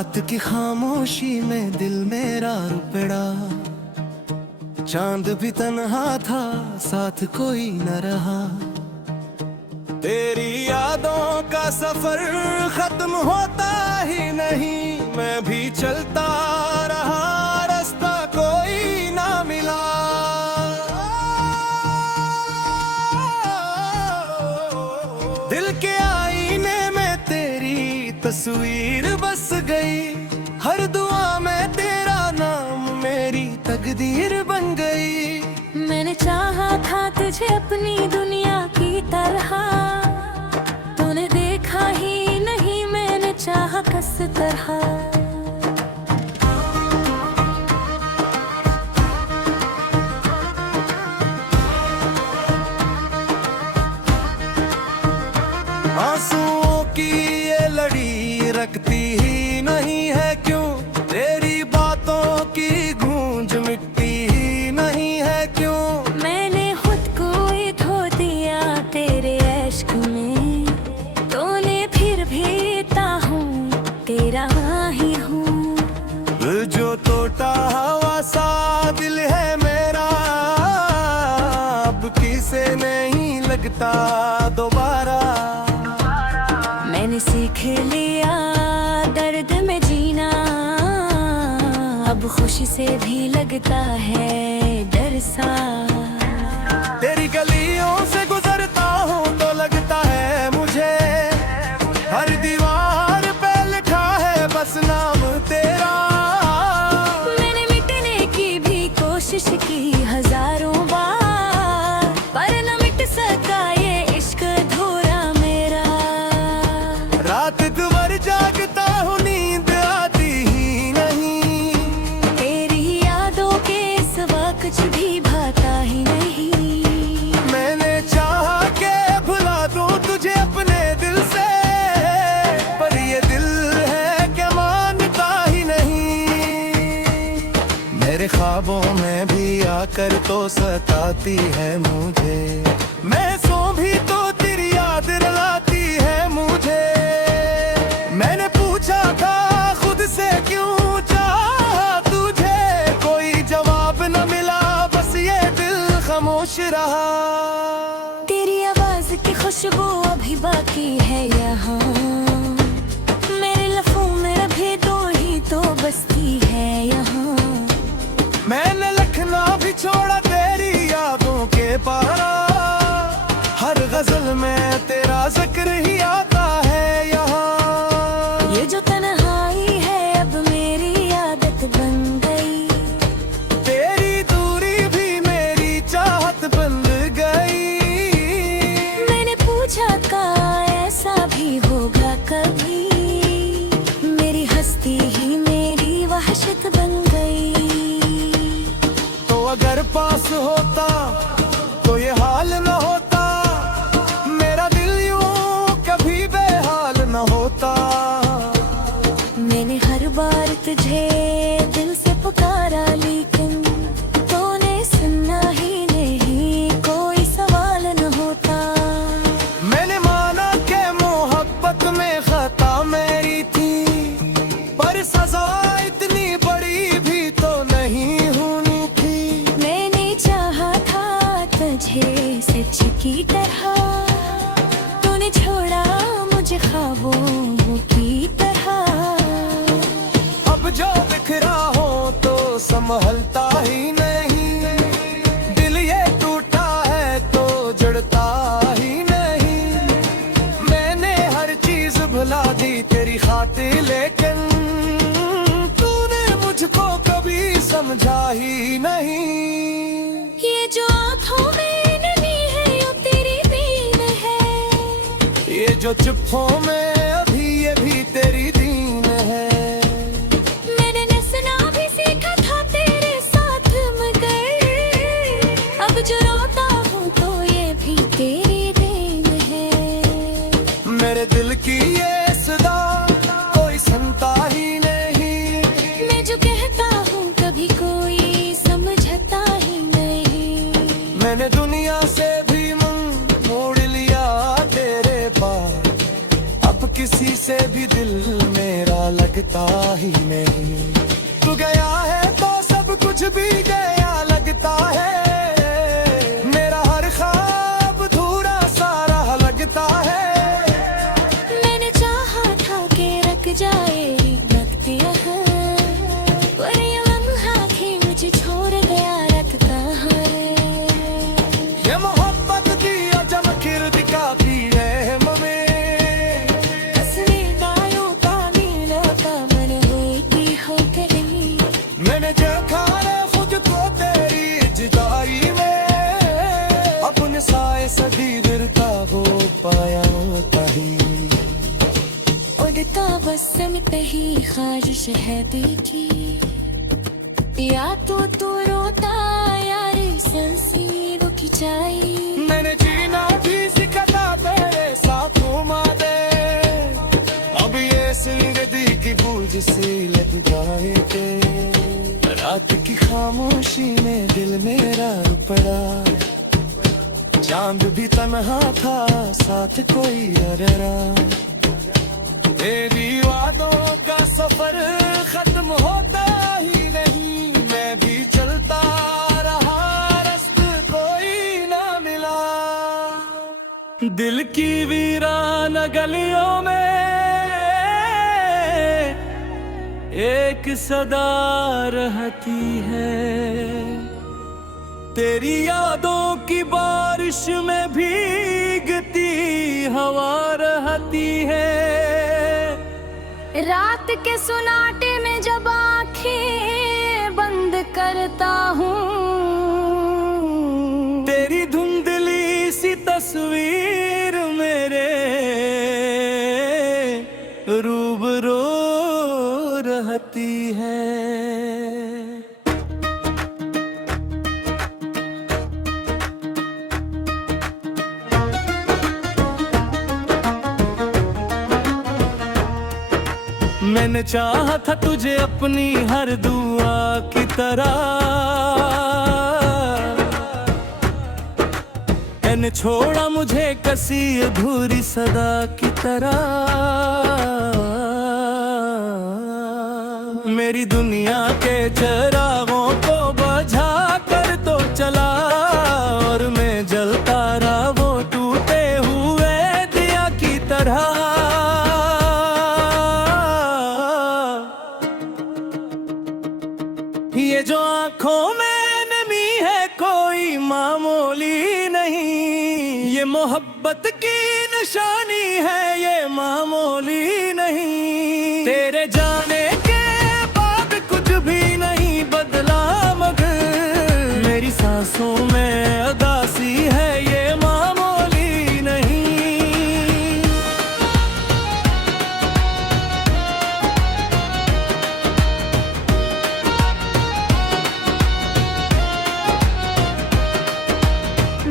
रात की खामोशी में दिल मेरा रुपड़ा, चांद भी तन्हा था, साथ कोई न रहा। तेरी यादों का सफर खत्म होता ही नहीं, मैं भी चलता रहा, रास्ता कोई ना मिला। दिल के आईने में तेरी तस्वीर बस गई, हर दुआ में तेरा नाम मेरी तकदीर बन गई। मैंने चाहा था तुझे अपनी दुनिया की तरह, तूने देखा ही नहीं मैंने चाहा किस तरह। आंसुओं की ये लड़ी रखती ही नहीं है क्यों, तेरी बातों की गूंज मिटती ही नहीं है क्यों। मैंने खुद को ही खो दिया तेरे इश्क में, तूने फिर भी हूँ तेरा ही हूँ। जो टूटा हुआ सा दिल है मेरा, अब किसे नहीं लगता दोबारा। मैंने सीख लिया दर्द में जीना, अब खुशी से भी लगता है डर सा। तेरी गलियों से गुजरता हूँ तो लगता है मुझे, हर दीवार पे लिखा है बस नाम तेरा। मैंने मिटने की भी कोशिश की हजारों बार, पर न मिट सका ये इश्क अधूरा मेरा। रात भर जागता हूँ नींद आती ही नहीं, तेरी यादों के सिवा कुछ भी भाता ही नहीं। मैंने चाहा के भुला दूं तुझे अपने दिल से, पर ये दिल है क्या मानता ही नहीं। मेरे ख्वाबों में भी आकर तो सताती है मुझे, मैं सो भी तो तेरी याद रुलाती है मुझे। मैंने पूछा था खुद से क्यों चाहा तुझे, कोई जवाब न मिला, बस ये दिल खामोश रहा। तेरी आवाज की खुशबू अभी बाकी है यहाँ, मेरे लफ्ज़ों में अभी दो ही तो बसती है यहाँ। मैंने लिखना भी छोड़ा तेरी यादों के पारा, हर गजल में तेरा जिक्र ही आता है यहाँ। ये जो तन्हाई है अब मेरी आदत बन गई, तेरी दूरी भी मेरी चाहत बन गई। मैंने पूछा का ऐसा भी होगा कभी, मेरी हस्ती ही मेरी वहशत बन गई। तो अगर पास होता तो ये हाल न होता, मेरा दिल यूं कभी बेहाल न होता। मैंने हर बार तुझे दिल से पुकारा, लेकिन तूने सुनना ही नहीं, कोई सवाल न होता। मैंने माना कि मोहब्बत में खता मेरी थी, पर सजा इतनी बड़ी भी तो नहीं होनी थी। मैंने चाहा था तुझे सच की तरह, तूने छोड़ा मुझे ख्वाबों की तरह। अब जो बिखरा हो तो संभलता ही नहीं, दिल ये टूटा है तो जुड़ता ही नहीं। मैंने हर चीज भुला दी तेरी खातिर, लेकिन तूने मुझको कभी समझा ही नहीं। ये जो आँखों में नमी है ये तेरी दीन है, ये जो चुप्पों में अभी ये भी तेरी दीन है। मैंने नसना भी सीखा था तेरे साथ मगर, अब जो रोता हूँ तो ये भी तेरी देन है। मेरे दिल की ये सदा कोई सुनता ही नहीं, मैं जो कहता हूँ कभी कोई समझता ही नहीं। मैंने दुनिया से भी मुंह मोड़ लिया तेरे पास, अब किसी से भी दिल में मेरा लगता ही नहीं। तू गया है तो सब कुछ भी गया लगता है, मेरा हर ख्वाब अधूरा सारा लगता है। मैंने चाहा था कि रख जाए लगती है, पर ये लम्हा भी मुझे छोड़ गया रखता है। ये मोहब्बत दी अजब खिर दिखाती है हमें, असली नायों का नीला का मन होती हो कहीं। मैंने देखा है खुद को तेरी जुदाई में, अपने साए सदी गिरता हो पाया कहीं। उड़ता बसम कहीं ख्वाहिश है दिल की, या तो रोता यार सांसें वो खिंचाई। मैंने जीना भी सीखा था तेरे साथ घुमा दे, अब ये जिंदगी की बूझ सी लग जाए थे। रात की खामोशी में दिल मेरा पड़ा, चांद भी तन्हा था साथ कोई अररा। तेरी वादों का सफर खत्म होता ही नहीं, मैं भी चलता रहा रास्ते कोई ना मिला। दिल की वीरान गलियों में एक सदा रहती है, तेरी यादों की बारिश में भीगती हवा रहती है। रात के सुनाटे में जब आंखें बंद करता हूँ, तेरी धुंधली सी तस्वीर मेरे रूबरू रहती है। मैंने चाहा था तुझे अपनी हर दुआ की तरह, मैंने छोड़ा मुझे कसी अधूरी सदा की तरह। मेरी दुनिया के चिरागों को बुझा कर तो चला, और मैं जलता रहा वो टूटे हुए दिया की तरह। ये जो आंखों में नमी है कोई मामूली नहीं, ये मोहब्बत की निशानी है ये मामूली नहीं। तेरे जाने के बाद कुछ भी नहीं बदला, मगर मेरी सांसों में उदासी है ये मामूली नहीं।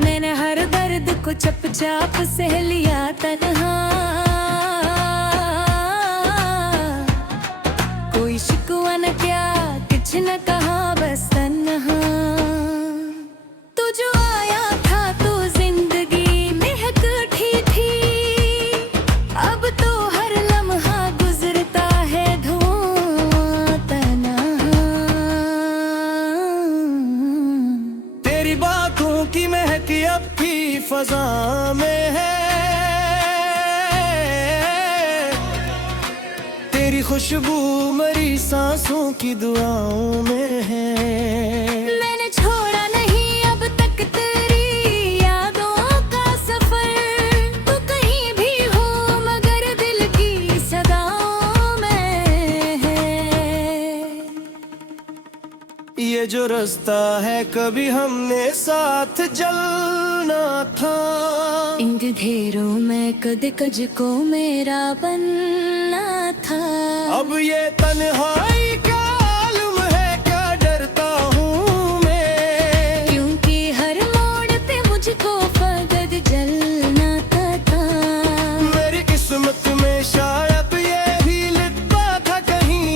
मैंने हर दर्द को चुपचाप सह लिया तन्हा, कोई शिकवा न क्या कुछ न कहा बस तन्हा। तू जो आया था तो जिंदगी महक उठी थी, अब तो हर लम्हा गुजरता है धुआं तन्हा। तेरी बातों की महक अब भी फजा में है, तेरी खुशबू मरी सांसों की दुआओं में है। मैंने छोड़ा नहीं अब तक तेरी यादों का सफर, तू कहीं भी हो मगर दिल की सदाओं में है। ये जो रास्ता है कभी हमने साथ चलना था, इन अंधेरों में कद कज को मेरा बनना था। अब ये तन्हाई का आलम है क्या डरता हूँ मैं, क्योंकि हर मोड़ पे मुझको फकद जलना था। मेरी किस्मत में शायद ये भी लिखा था कहीं,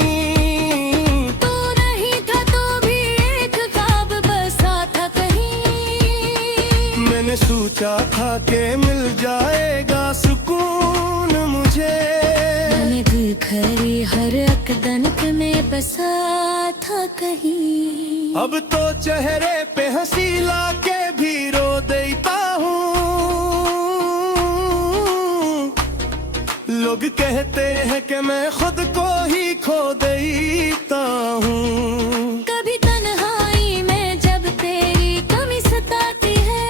तू नहीं था तो भी एक ख्वाब बसा था कहीं। मैंने सोचा था कि मिल जाएगा सुकून मुझे, मैंने दिल खरी था कहीं। अब तो चेहरे पे हंसी लाके भी रो देता हूँ। लोग कहते हैं कि मैं खुद को ही खो देता हूँ। कभी तन्हाई में जब तेरी कमी सताती है,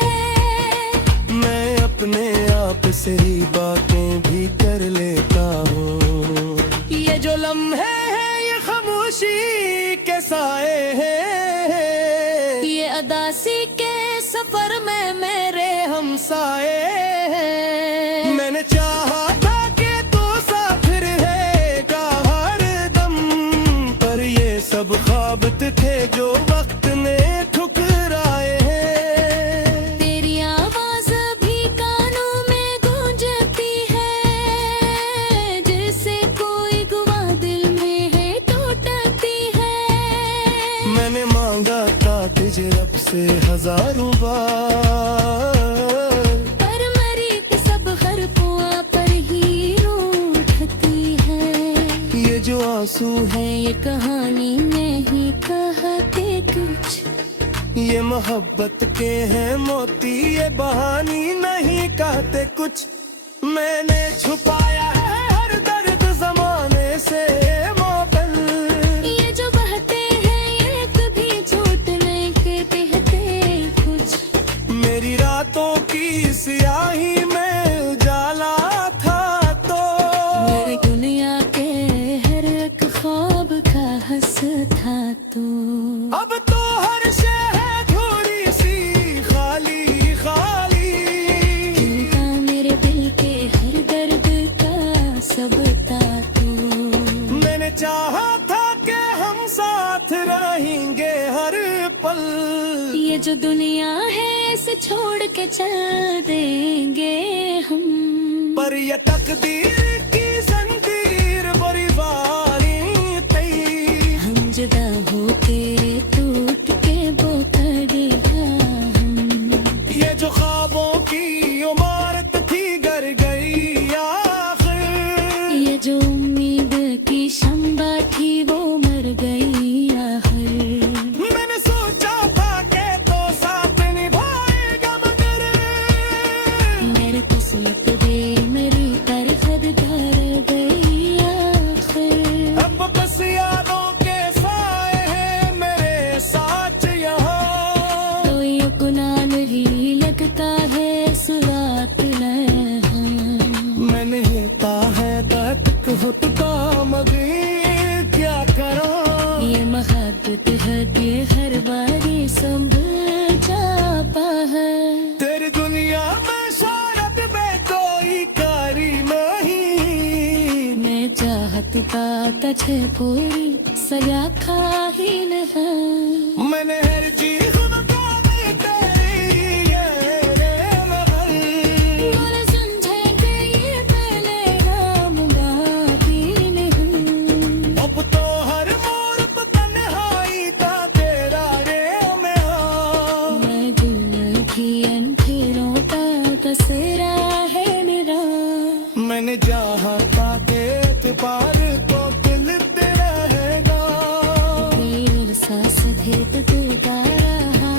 मैं अपने आप से ही बातें भी कर लेता हूँ। ये जो लम्हे हैं ये खामोशी के साए हैं, ये अदासी के सफर में मेरे हमसाए हैं। मैंने चाहा था कि तू साथ रहेगा हर दम, पर ये सब ख्वाब थे जो वक्त ने ठुकराए हैं। तेरी आवाज भी कानों में गूंजती है, जैसे कोई गुवा दिल में है टूटती है। मैंने मांगा था तुझे रब से हजारों बार, पर मरी तो सब हर पुआ पर ही रूठती है। ये जो आंसू है ये कहानी नहीं कहते कुछ, ये मोहब्बत के हैं मोती, ये बहानी नहीं कहते कुछ। मैंने छुपाया है हर दर्द जमाने से मोबल, ये जो बहते हैं ये कभी झूठ नहीं कहते कुछ। मेरी रातों की सियाही में उजाला था तो, मेरी दुनिया के हर एक ख्वाब का हंस था तो। अब तो हर शय है थोड़ी सी खाली खाली। चिंता मेरे दिल के हर दर्द का सबता तू। मैंने चाहा था कि हम साथ रहेंगे हर पल, ये जो दुनिया है इसे छोड़ के चल देंगे हम। पर ये तकदीर की जंजीर बड़ी वाली तई, हम जुदा होके टूट के बोखड़ेगा हम। ये जो ख्वाबों की इमारत थी गर गई आखिर, ये जो उम्मीद की शम्बा थी वो मर गई आखिर। मैंने सोचा था कि तो साथ निभाएगा मगर, मेरे किस्मत दे मेरी तरहद भर गई आखिर। अब बस यादों के साए हैं मेरे साथ यहाँ। तो ये गुनाह नहीं लगता है सुरात लहम। मैंने हेता है दर्द होता मगर क्या करूं। ये मोहब्बत है ये हर बारी संभल जाता है। तेरी दुनिया में शौहरत में कोई कारी नहीं, मैं चाहत पाता छे पूरी सया खाहिन है। मैंने हर चीज खुद को भी तेरी ये रे मगर, बोल समझे कि ये पहले हम बाकी नहीं। अब तो हर मोड़ पे तन्हाई का तेरा रे मैं हाँ। मैं दिल की अंधेरों का बसेरा है मेरा। मैंने चाहा था कि पार को दिल तेरा रहेगा। मेरे सांस धड़कता रहा।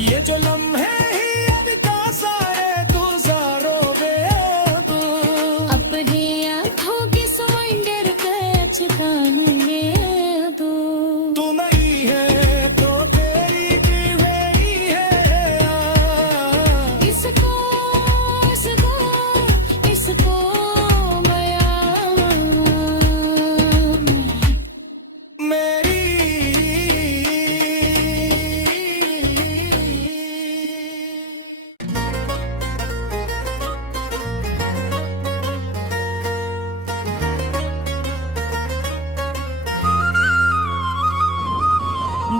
ये जो लम्हे ही अब का सारे गुजारो वे अब, अपनी आँखों के समुंदर पे छिपाने दो। तू नहीं है तो तेरी की वही है। इसको इसको इसको बयां मेरी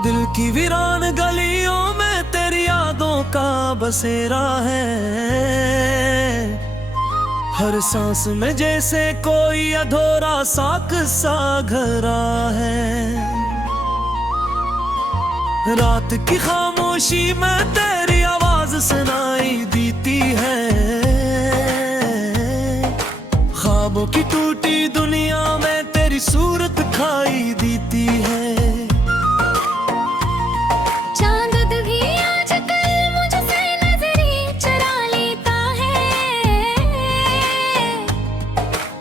दिल की वीरान गलियों में तेरी यादों का बसेरा है। हर सांस में जैसे कोई अधूरा साक सा घरा है। रात की खामोशी में तेरी आवाज सुनाई देती है। ख्वाबों की टूटी दुनिया में तेरी तेरी सूरत खाई देती है। चांद भी आजकल मुझसे नजरें चुरा लेता है।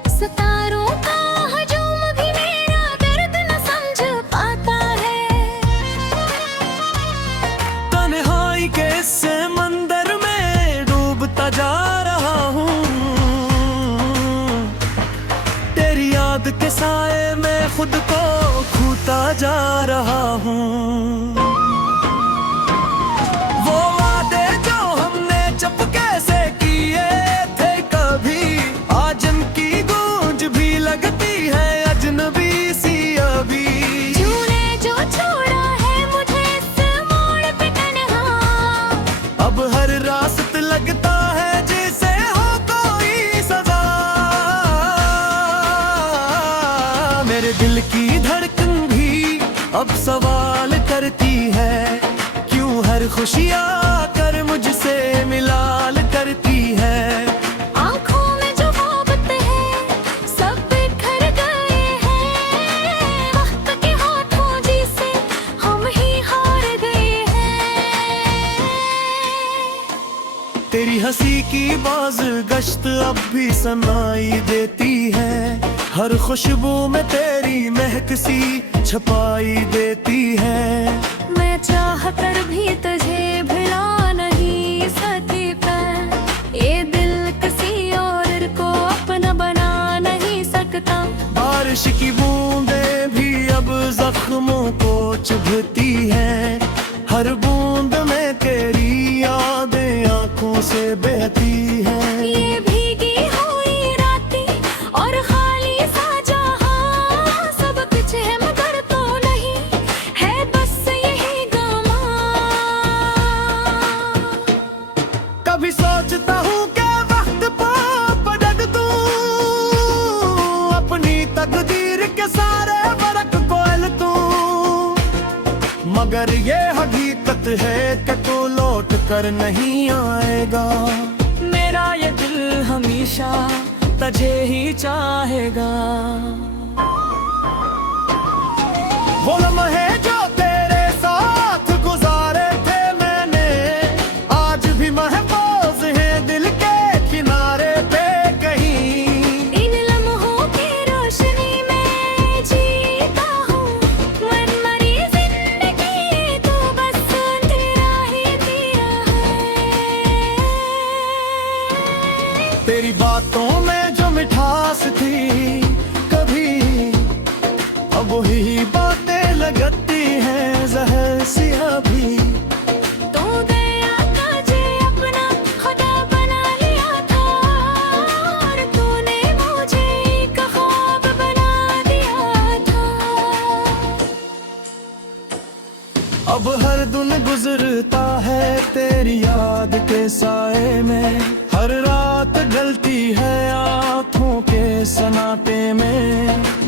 सितारों का हजूम भी मेरा दर्द न समझ पाता है। तन्हाई के समंदर में डूबता जा रहा हूँ, तेरी याद के साए में खुद को खोता जा रहा हूँ। वो वादे जो हमने चुपके से किए थे कभी, आज उनकी गूंज भी लगती है अजनबी सी अभी। तूने जो छोड़ा है मुझे इस मोड़ पे तन्हा, अब हर रास्त लगता है जैसे हो कोई सजा। मेरे दिल की धड़कन भी अब सवाल करती है, क्यों हर खुशियाँ कर मुझसे मिलाल करती है। आँखों में जो मोहब्बत है सब बिखर गए हैं। वक्त के हाथों जिसे हम ही हार गए हैं। तेरी हंसी की बाज गश्त अब भी सुनाई देती है, हर खुशबू में तेरी महक सी छपाई देती है। मैं चाह कर भी तुझे भुला नहीं सकती, पर ये दिल किसी और को अपना बना नहीं सकता। बारिश की बूंदें भी अब जख्मों को चुभती हैं, हर बूंद में तेरी यादें आंखों से बहती हैं। ये भीगी हुई रातें और खाली सा जहां, सब कुछ है मगर तो नहीं है बस यही गमा। कभी सोचता हूँ कि वक्त पलट दूं, अपनी तकदीर के सारे फर्क खोल दूं, मगर ये हकीकत है कि तू लौट कर नहीं आएगा। मेरा ये दिल हमेशा तुझे ही चाहेगा। वो लम्हे जो तेरे साथ गुजारे थे मैंने, आज भी महफूज हैं दिल के किनारे पे कहीं। इन लम्हों की रोशनी में जीता हूँ, मनमरी जिंदगी तो बस तेरा ही तेरा है। तेरी बातों में जो मिठास थी कभी, अब वही बातें लगती हैं जहर सी अभी। तू गया तुझे अपना खुदा बना लिया था, और तूने मुझे एक ख्वाब बना दिया था। अब हर दिन गुजरता है तेरी याद के साए में, हर रात ढलती है आँखों के सन्नाटे में।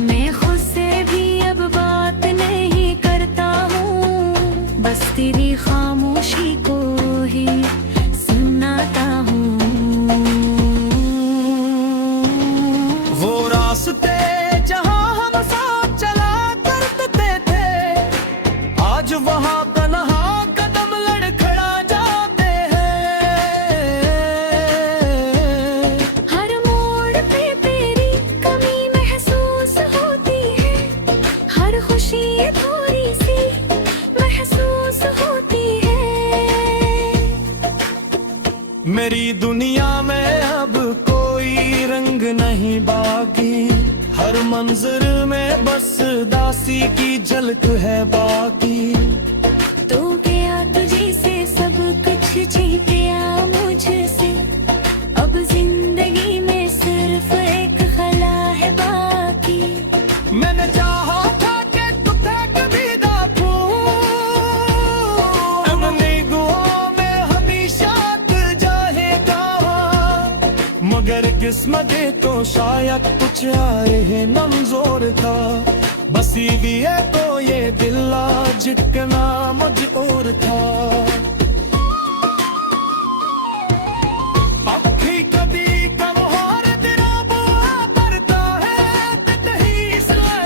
मैं खुद से भी अब बात नहीं करता हूँ, बस तेरी खामोशी को ही सुनाता हूँ। वो रास्ते जहाँ हम साथ चला करते थे, आज वहाँ तन्हा कदम लड़खड़ा जाते हैं। हर मोड़ पे तेरी कमी महसूस होती है, हर खुशी थोड़ी सी महसूस होती है। मेरी दुनिया में अब कोई रंग नहीं बाकी, हर मंजर में बस दासी की झलक है बाकी। तू गया तुझे से सब कुछ छीन गया मुझसे, अब जिंदगी में सिर्फ एक खला है बाकी। मैंने चाहा था कि तुझे कभी देखूं, अपनी दुआओं में हमेशा तू जाएगा, मगर किस्मत तो शायद कुछ आए हैं मंजूर था। बसी भी है तो ये दिल आज इतना मजबूर था। अब भी कभी कम और तेरा बुआ करता है, तही इसलिए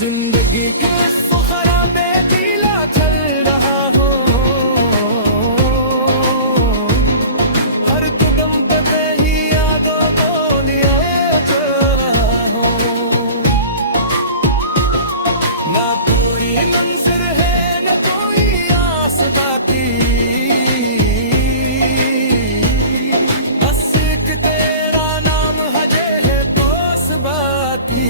जिंदगी के सुखरा में पीला चल रहा हो, हर कदम पे ही यादों को लिए चल रहा हो। ना कोई मंजिल है न कोई आस बाकी, बस एक तेरा नाम हजे है पास बाकी।